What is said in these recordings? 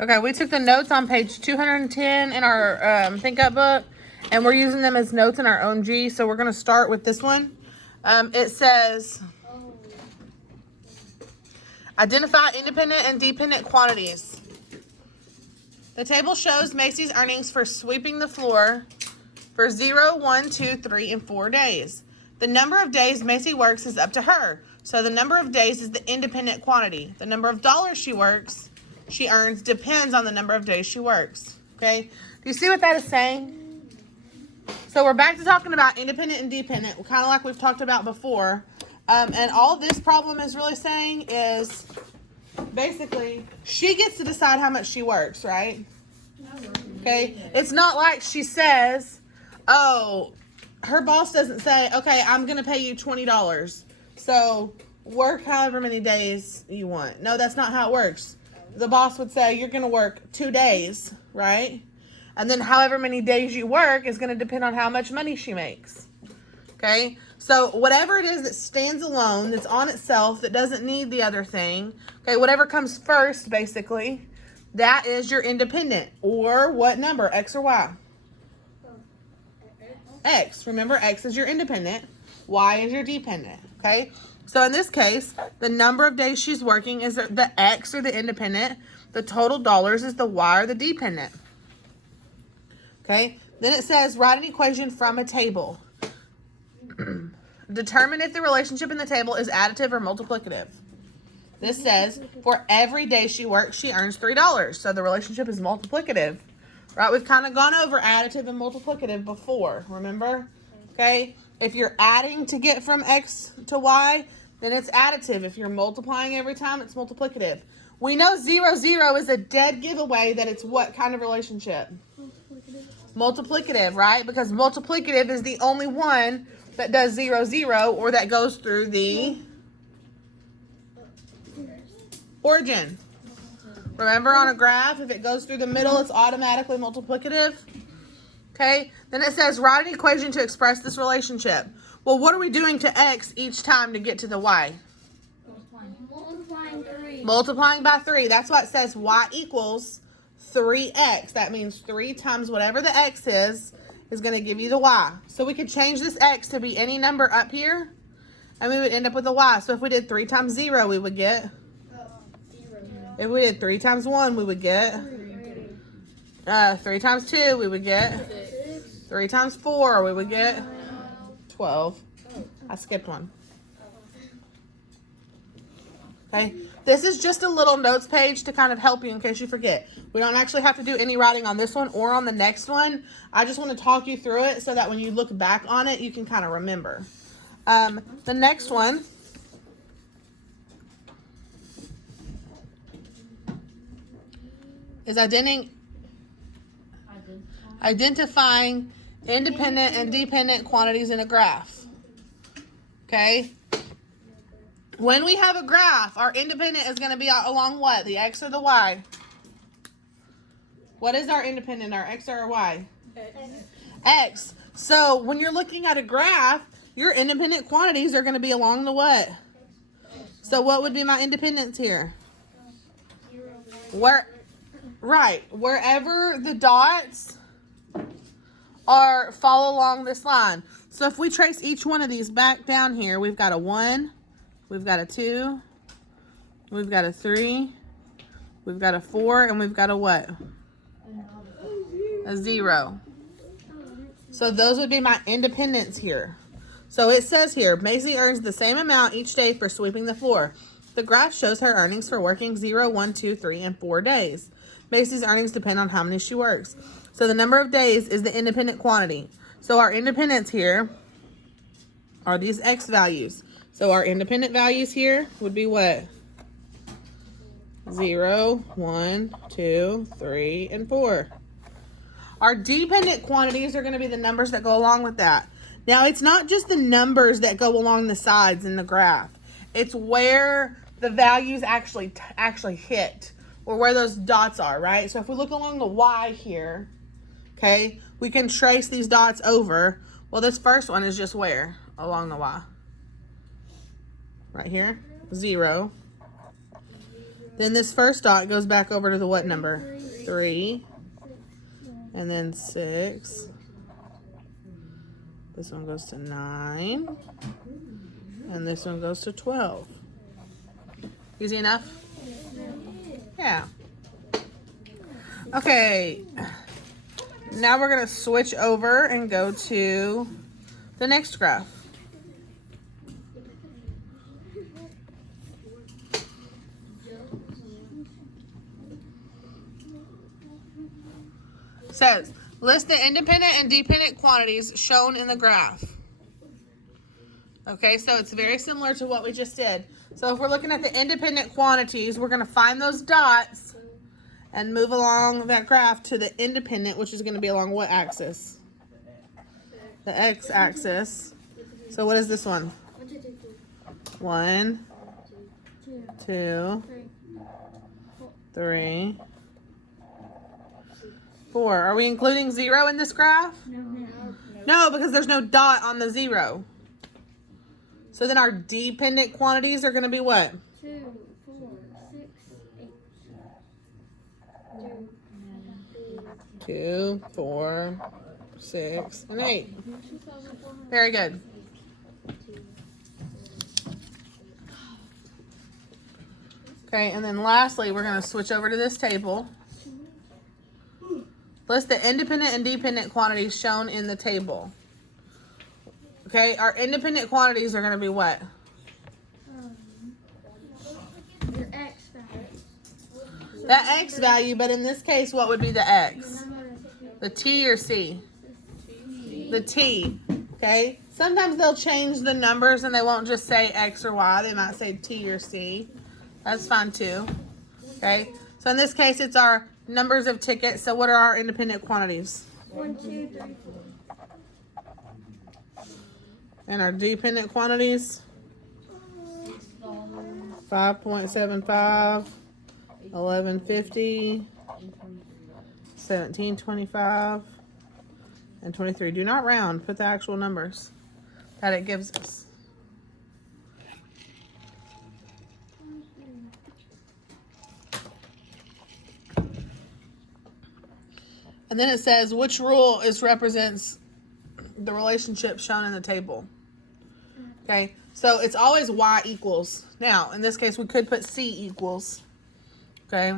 Okay, we took the notes on page 210 in our Think Up book, and we're using them as notes in our own G. So we're going to start with this one. It says, identify independent and dependent quantities. The table shows Macy's earnings for sweeping the floor for 0, 1, 2, 3, and 4 days. The number of days Macy works is up to her. So the number of days is the independent quantity. The number of dollars she earns depends on the number of days she works. Okay? Do you see what that is saying? So we're back to talking about independent and dependent, kind of like we've talked about before. And all this problem is really saying is basically she gets to decide how much she works, right? Okay? It's not like she says, oh, her boss doesn't say, okay, I'm going to pay you $20. So work however many days you want. No, that's not how it works. The boss would say, you're going to work 2 days, right? And then however many days you work is going to depend on how much money she makes. Okay? So whatever it is that stands alone, that's on itself, that doesn't need the other thing, okay, whatever comes first, basically, that is your independent. Or what number, X or Y? X. Remember, X is your independent. Y is your dependent. Okay? So in this case, the number of days she's working is the X or the independent. The total dollars is the Y or the dependent. Okay? Then it says, write an equation from a table. Determine if the relationship in the table is additive or multiplicative. This says, for every day she works, she earns $3. So the relationship is multiplicative. Right? We've kind of gone over additive and multiplicative before. Remember? Okay? If you're adding to get from X to Y, then it's additive. If you're multiplying every time, it's multiplicative. We know 0, 0 is a dead giveaway that it's what kind of relationship? Multiplicative, right? Because multiplicative is the only one that does 0, 0, or that goes through the origin. Remember, on a graph, if it goes through the middle, it's automatically multiplicative. Okay? Then it says, write an equation to express this relationship. Well, what are we doing to X each time to get to the Y? Multiplying 3. Multiplying by 3. That's why it says Y equals 3X. That means 3 times whatever the X is going to give you the Y. So we could change this X to be any number up here, and we would end up with a Y. So if we did 3 times 0, we would get... If we did 3 times 1, we would get... 3 times 2, we would get... 3 times 4, we would get... 12. I skipped one. Okay, this is just a little notes page to kind of help you in case you forget. We don't actually have to do any writing on this one or on the next one. I just want to talk you through it so that when you look back on it, you can kind of remember. The next one is identifying independent and dependent quantities in a graph. Okay? When we have a graph, our independent is going to be along what? The X or the Y? What is our independent, our X or our Y? X. So when you're looking at a graph, your independent quantities are going to be along the what? So what would be my independence here? Wherever the dots follow along this line. So if we trace each one of these back down here, we've got a 1, we've got a 2, we've got a 3, we've got a 4, and we've got a what? A 0. So those would be my independents here. So it says here, Macy earns the same amount each day for sweeping the floor. The graph shows her earnings for working 0, 1, 2, 3, and 4 days. Macy's earnings depend on how many she works. So the number of days is the independent quantity. So our independents here are these X values. So our independent values here would be what? 0, 1, 2, 3, and 4. Our dependent quantities are going to be the numbers that go along with that. Now, it's not just the numbers that go along the sides in the graph. It's where the values actually hit, or where those dots are, right? So if we look along the Y here, okay, we can trace these dots over. Well, this first one is just where? Along the Y. Right here, 0. Then this first dot goes back over to the what number? 3. And then 6. This one goes to 9. And this one goes to 12. Easy enough? Yeah. Okay. Now we're going to switch over and go to the next graph. Says, list the independent and dependent quantities shown in the graph. Okay, so it's very similar to what we just did. So if we're looking at the independent quantities, we're going to find those dots and move along that graph to the independent, which is going to be along what axis? The x-axis. So what is this one? 1, 2, 3, 4. Are we including 0 in this graph? No, because there's no dot on the 0. So then our dependent quantities are going to be what? 2, 4, 6, 8. 2, 4, 6, and 8. Very good. Okay, and then lastly, we're going to switch over to this table. List the independent and dependent quantities shown in the table. Okay, our independent quantities are going to be what? Your x value. The x value, but in this case, what would be the x? The t or c? The t, okay? Sometimes they'll change the numbers and they won't just say x or y. They might say t or c. That's fine too, okay? So in this case, it's our numbers of tickets. So what are our independent quantities? 1, 2, 3, 4. And our dependent quantities? 5.75, 11.50, 17.25, and 23. Do not round. Put the actual numbers that it gives us. And then it says which rule represents the relationship shown in the table. Okay, so it's always y equals. Now, in this case, we could put c equals. Okay,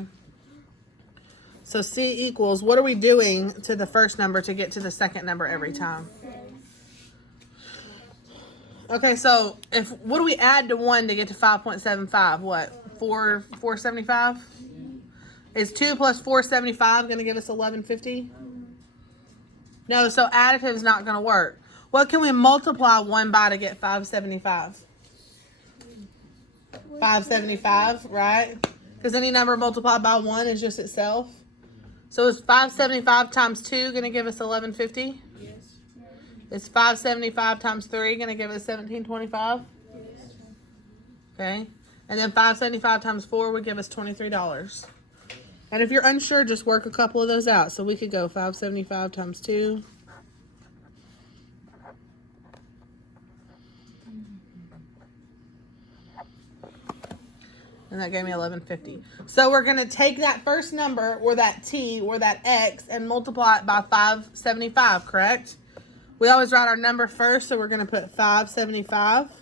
so c equals, what are we doing to the first number to get to the second number every time? Okay, so what do we add to 1 to get to 5.75? What, 475? Is 2 plus 475 going to give us 1150? No, so additive is not going to work. What can we multiply 1 by to get 575? 575, right? Because any number multiplied by 1 is just itself. So is 575 times 2 going to give us 1150? Yes. Is 575 times 3 going to give us 1725? Yes. Okay. And then 575 times 4 would give us $23. And if you're unsure, just work a couple of those out. So we could go 575 times 2. And that gave me 1150. So we're going to take that first number, or that t, or that x, and multiply it by 575, correct? We always write our number first, so we're going to put 575.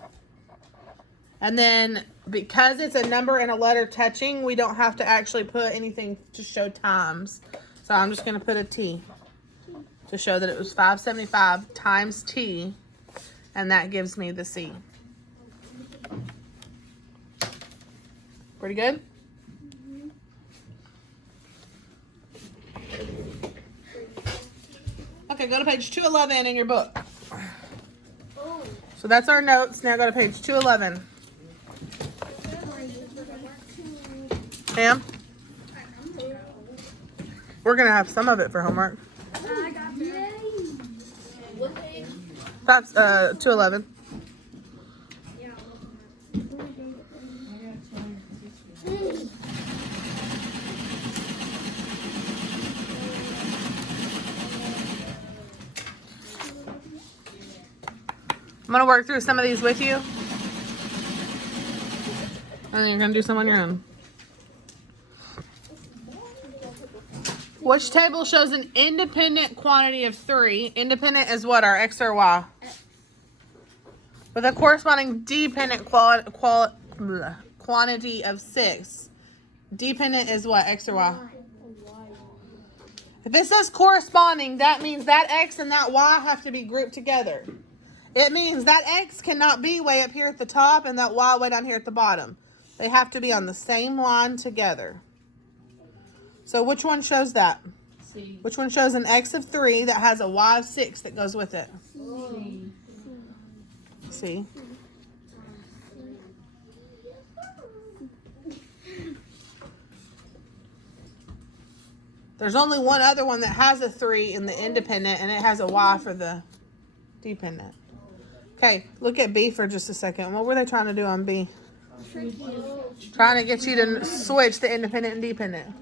And then, because it's a number and a letter touching, we don't have to actually put anything to show times. So I'm just going to put a t to show that it was 575 times t, and that gives me the c. Pretty good? Okay, go to page 211 in your book. So that's our notes. Now go to page 211. Sam? We're going to have some of it for homework. I got that. What page? That's 211. I'm going to work through some of these with you. And then you're going to do some on your own. Which table shows an independent quantity of 3? Independent is what, our X or Y? With a corresponding dependent quantity of 6. Dependent is what, X or Y? If it says corresponding, that means that X and that Y have to be grouped together. It means that X cannot be way up here at the top and that Y way down here at the bottom. They have to be on the same line together. So which one shows that? C. Which one shows an X of 3 that has a Y of 6 that goes with it? C. See? There's only one other one that has a 3 in the independent, and it has a Y for the dependent. Okay, look at B for just a second. What were they trying to do on B? Trying to get you to switch the independent and dependent.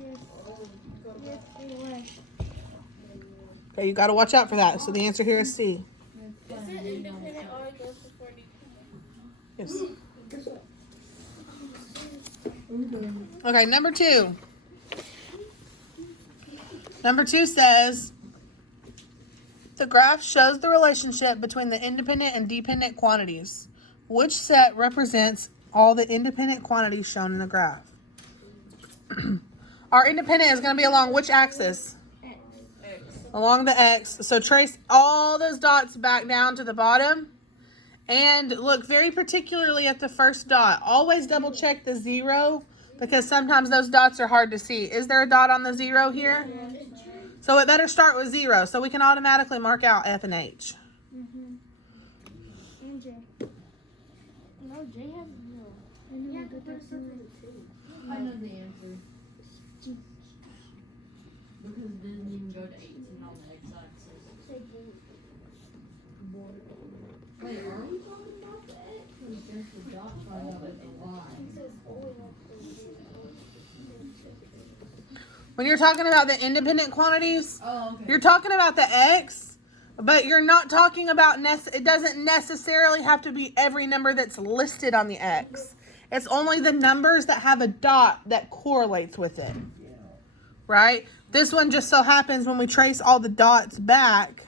Okay, you got to watch out for that. So the answer here is C. Is it independent always goes before dependent? Yes. Okay, number 2. Number 2 says, the graph shows the relationship between the independent and dependent quantities. Which set represents all the independent quantities shown in the graph? Our independent is going to be along which axis? X. Along the X. So trace all those dots back down to the bottom. And look very particularly at the first dot. Always double check the 0 because sometimes those dots are hard to see. Is there a dot on the 0 here? So it better start with 0 so we can automatically mark out F and H. And J. No, J has 0. Yeah, but there's something I know the answer. Because it doesn't even go to 18 on the x-axis. Wait, are we talking about the x? Because there's the dot right up at the y. When you're talking about the independent quantities, Oh, okay. you're talking about the X, but you're not talking about, it doesn't necessarily have to be every number that's listed on the X. It's only the numbers that have a dot that correlates with it, right? This one just so happens when we trace all the dots back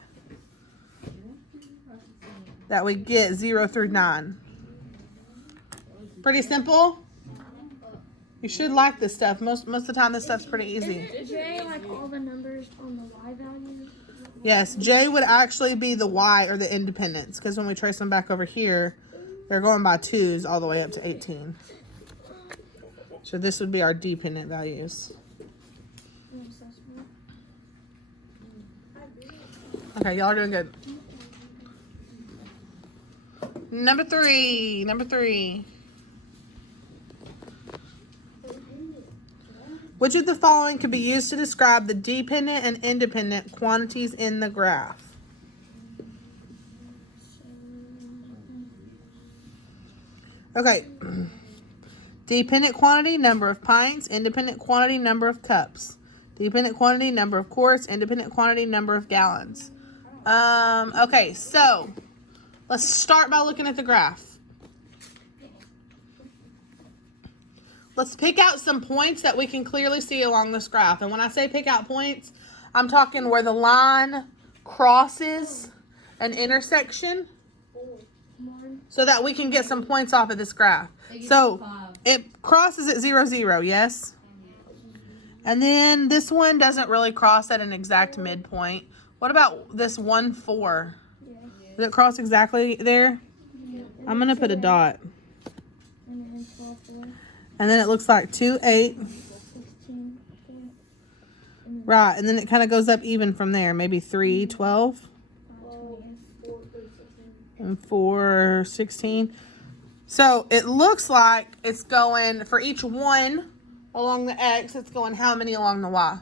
that we get 0 through 9. Pretty simple. You should like this stuff. Most of the time, this stuff's pretty easy. Is J like all the numbers on the Y value? Yes, J would actually be the Y or the independence because when we trace them back over here, they're going by 2s all the way up to 18. So this would be our dependent values. Okay, y'all are doing good. Number 3. Which of the following could be used to describe the dependent and independent quantities in the graph? Okay. Dependent quantity, number of pints. Independent quantity, number of cups. Dependent quantity, number of quarts. Independent quantity, number of gallons. Okay, so let's start by looking at the graph. Let's pick out some points that we can clearly see along this graph. And when I say pick out points, I'm talking where the line crosses an intersection so that we can get some points off of this graph. So it crosses at 0, 0, yes? And then this one doesn't really cross at an exact midpoint. What about this 1, 4? Does it cross exactly there? I'm going to put a dot. And then 12, 4. And then it looks like 2, 8. 16, 4. Right, and then it kind of goes up even from there. Maybe 3, 12. 5, 20. And 4, 16. So it looks like it's going, for each one along the X, it's going how many along the Y?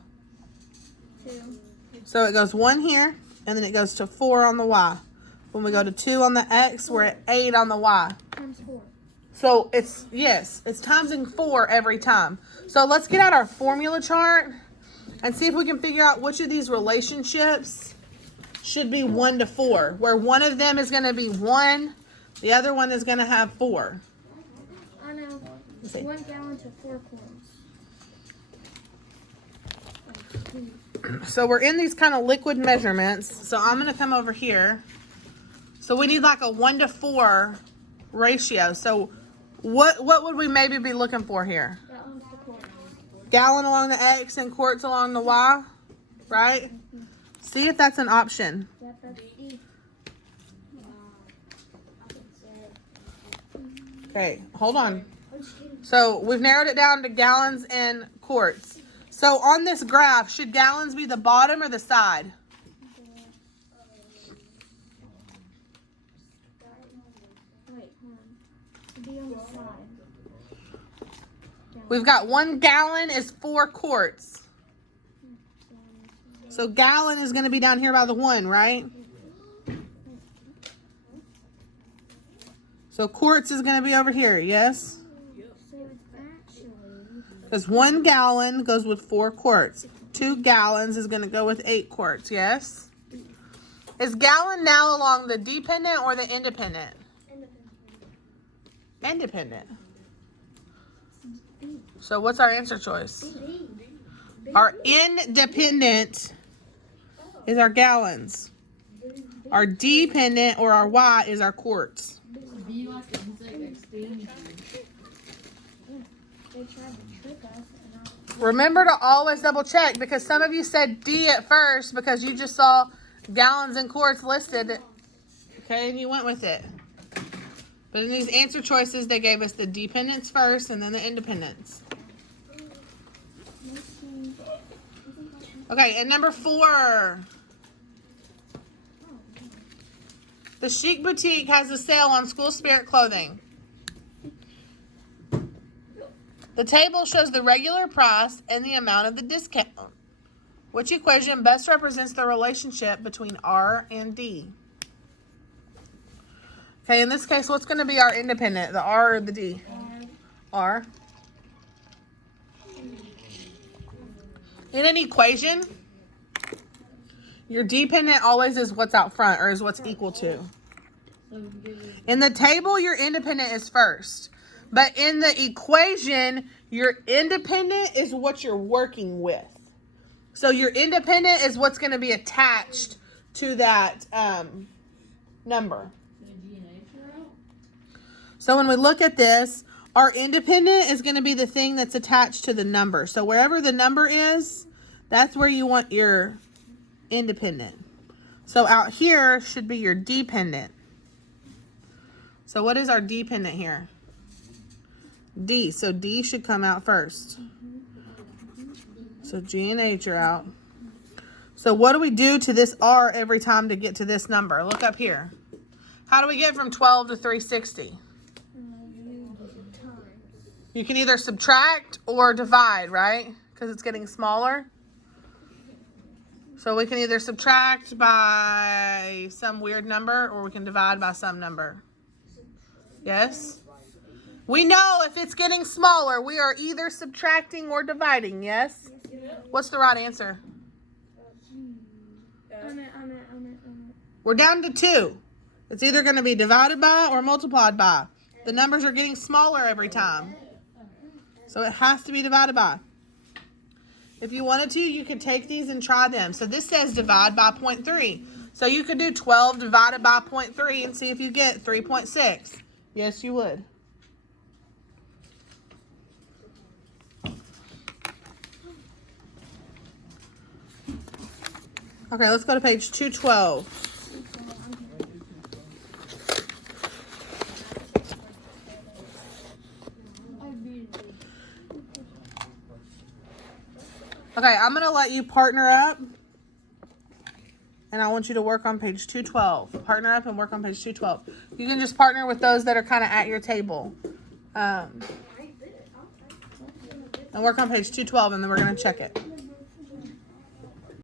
2. So it goes 1 here, and then it goes to 4 on the Y. When we go to 2 on the X, we're at 8 on the Y. Times 4. So it's timesing 4 every time. So let's get out our formula chart and see if we can figure out which of these relationships should be 1 to 4, where one of them is going to be 1, the other one is going to have 4. I know. 1 gallon to 4 quarts. So we're in these kind of liquid measurements. So I'm going to come over here. So we need like a 1-to-4 ratio. So what would we maybe be looking for here? That one's the corner. Gallon along the X and quarts along the Y, right? See if that's an option. Yep, that's D. Okay, hold on. So we've narrowed it down to gallons and quarts. So on this graph, should gallons be the bottom or the side? Wait, hold on. Be on the side. We've got 1 gallon is 4 quarts. So gallon is going to be down here by the 1, right? So quarts is going to be over here, yes? So it's actually Because 1 gallon goes with 4 quarts. 2 gallons is going to go with 8 quarts, yes? Is gallon now along the dependent or the independent? Independent. So what's our answer choice? D. Our independent is our gallons. Our dependent or our Y is our quarts. Be like a music extension. They tried to trick us and Remember to always double check because some of you said D at first because you just saw gallons and quarts listed. Okay, and you went with it. But in these answer choices, they gave us the dependents first and then the independents. Okay, and number 4. The Chic Boutique has a sale on school spirit clothing. The table shows the regular price and the amount of the discount. Which equation best represents the relationship between R and D? Okay, in this case, what's going to be our independent, the R or the D? R. In an equation, your dependent always is what's out front or is what's equal to. In the table, your independent is first. But in the equation, your independent is what you're working with. So your independent is what's going to be attached to that number. So when we look at this, our independent is going to be the thing that's attached to the number. So wherever the number is, that's where you want your independent. So out here should be your dependent. So what is our dependent here? D. So D should come out first. So G and H are out. So what do we do to this R every time to get to this number? Look up here. How do we get from 12 to 360? You can either subtract or divide, right? Because it's getting smaller. So we can either subtract by some weird number or we can divide by some number. Yes? We know if it's getting smaller, we are either subtracting or dividing, yes? What's the right answer? We're down to 2. It's either going to be divided by or multiplied by. The numbers are getting smaller every time. So it has to be divided by. If you wanted to, you could take these and try them. So this says divide by 0.3. So you could do 12 divided by 0.3 and see if you get 3.6. Yes, you would. Okay, let's go to page 212. Okay, I'm going to let you partner up. And I want you to work on page 212. Partner up and work on page 212. You can just partner with those that are kind of at your table. And work on page 212 and then we're going to check it.